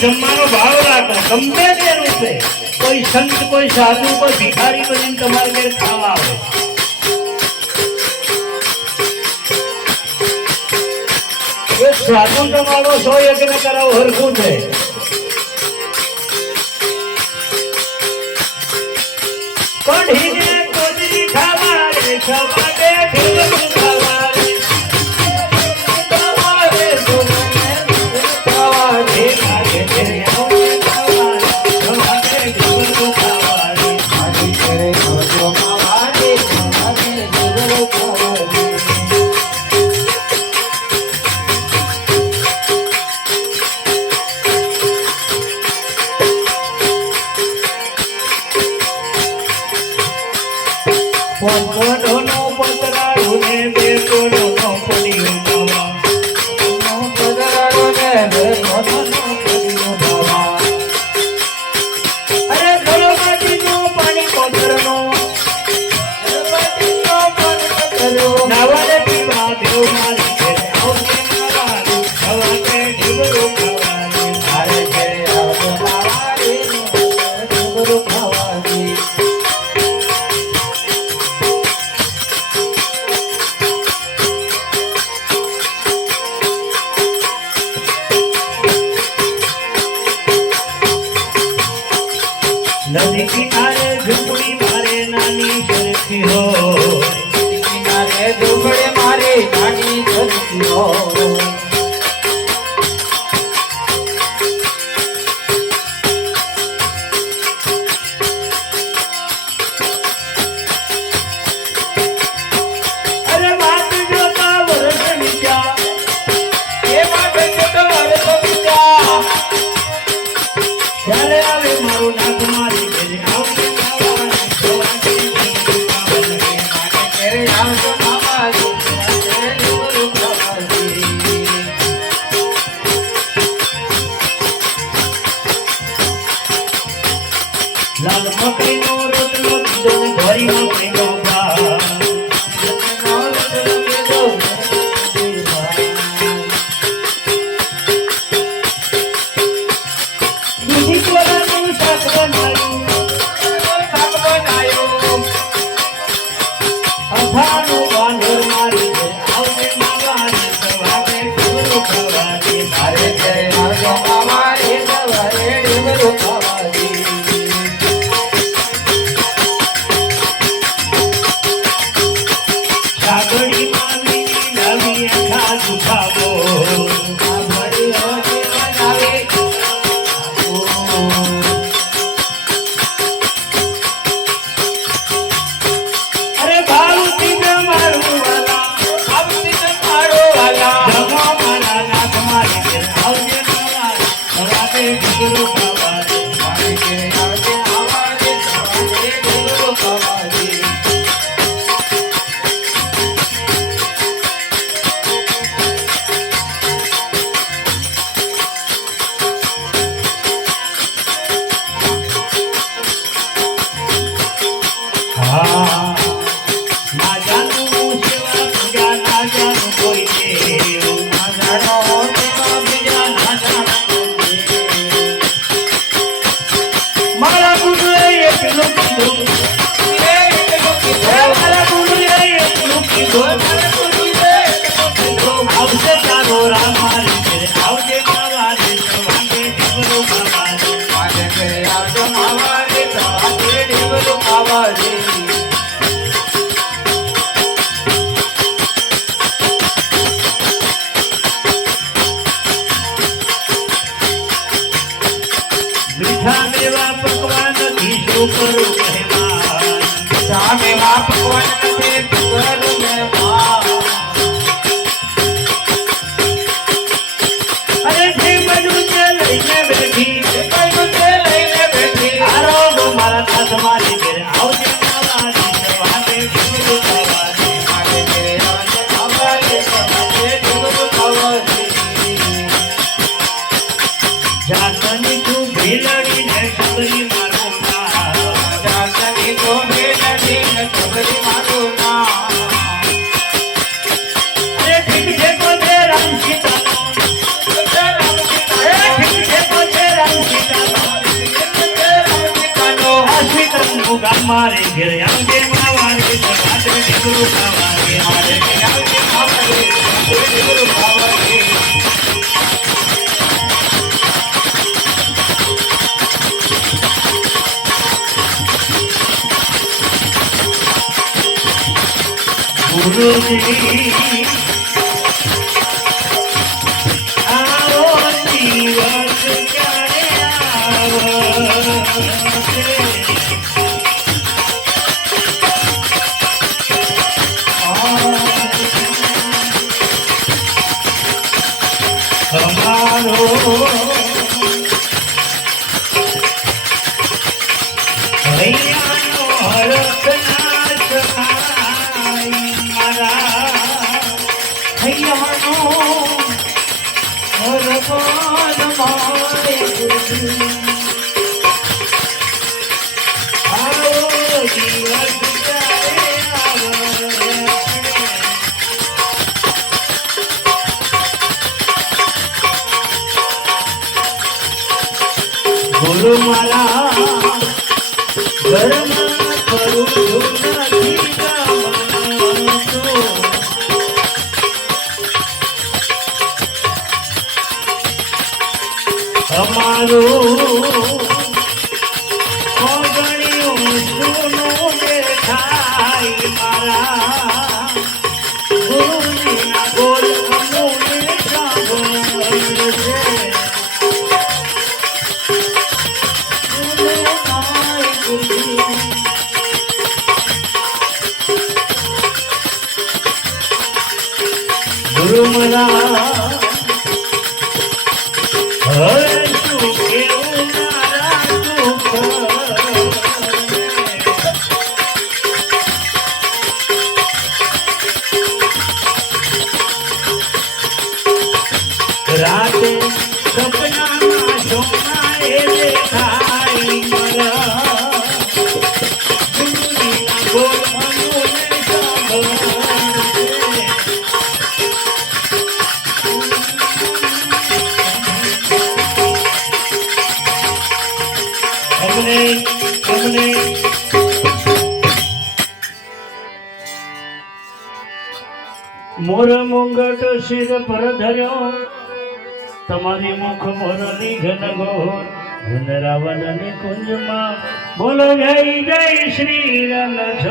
જમવાનો ભાવ રાખો ગમે તે રૂપે કોઈ સંત કોઈ સાધુ કોઈ ભિખારી બનીને તમારે ઘેર ખાવા આવે એક સાધુ તમારો 100 યજ્ઞ કરાવો હરખું છે કઢીને કોદરી ખાવા રે સવારે ઢીંગલું ખાવા રે સવારે ઢીંગલું ખાવા રે આજે તેરે આવું ખાવા રે સવારે ઢીંગલું ખાવા રે આજે તેરે આવું ખાવા રે સવારે ઢીંગલું ખાવા રે પોપડોનો પતરાળો ને બેકોનો પડીયો બાવા પતરાળો ને બેકોનો પડીયો બાવા અરે ગળોમાંથીનો પાણી કોતરનો ગળોમાંથીનો પાણી કોતરનો નાવાને પીવા દેવ મારી છે આવજે માવારી સવારે ઢીબરો ખાવાની મારે છે આવજે માવારી ઢીબરો ખાવાની नदी किनारे झुपड़ी मारे नानी चलती हो नदी किनारे झुपड़ी मारे नानी चलती हो अरे बात जो का वर्ष बीत्या ये बात जो का वर्ष बीत्या ત્યારે આવે મારું નાથ મારી ઘરે આવજે માવારી સવારે ઢીંગલું ખાવા રે મારે ઘરે આવજે માવારી સવારે ઢીંગલું ખાવા રે લાલ મકઈનો રોટલો દીધો ને ઘરીમાં પડ્યો ભાત મીઠા મેવા પકવાન થી શું કરું મહેમાન મીઠા મેવા પકવાન થી કરું મહેમાન અરે જે બધું છે લઈને બેઠી આરોગ મારા નાથ મારી ઘરે આવજે માવારી સવારે ઢીંગલું ખાવા રે મારે ઘરે આવજે માવારી સવારે ઢીંગલું ખાવા રે જાતની તું ભીલડીને સબરી મારો મારે ઘેર આવજે માવારે રાત્રે ઢીકરું ખાવારે મારે ઘેર આવજે માવારે રાત્રે ઢીકરું ખાવારે ગુરુજી આવો દિવસ ક્યારે આવશે અમારો હૈયાનો હરખ ના સહાય મારા હૈયાનો હરખ મારે આવો દિવસ ક્યારે આવશે ગુરુ મારા ઘરમાં કરું નથી અમારું ઓગણ્યું સુનું દેખાય મારા ગુરુજીના બોલ અમૂલ્ય સાંભળશે ગુરુ મારા હવે શું કેવું મારા દુઃખ રાતે સપનામાં સોના એ દેખાય મારા ગુરુજીના બોલ અમૂલ્ય સાંભળશે અમને મોર મુંગટ શિર પર ધર્યો તમારી મુખ મોરની ઘનઘોર વૃંદાવનની કુંજમાં બોલો જય જય શ્રી રણછોડ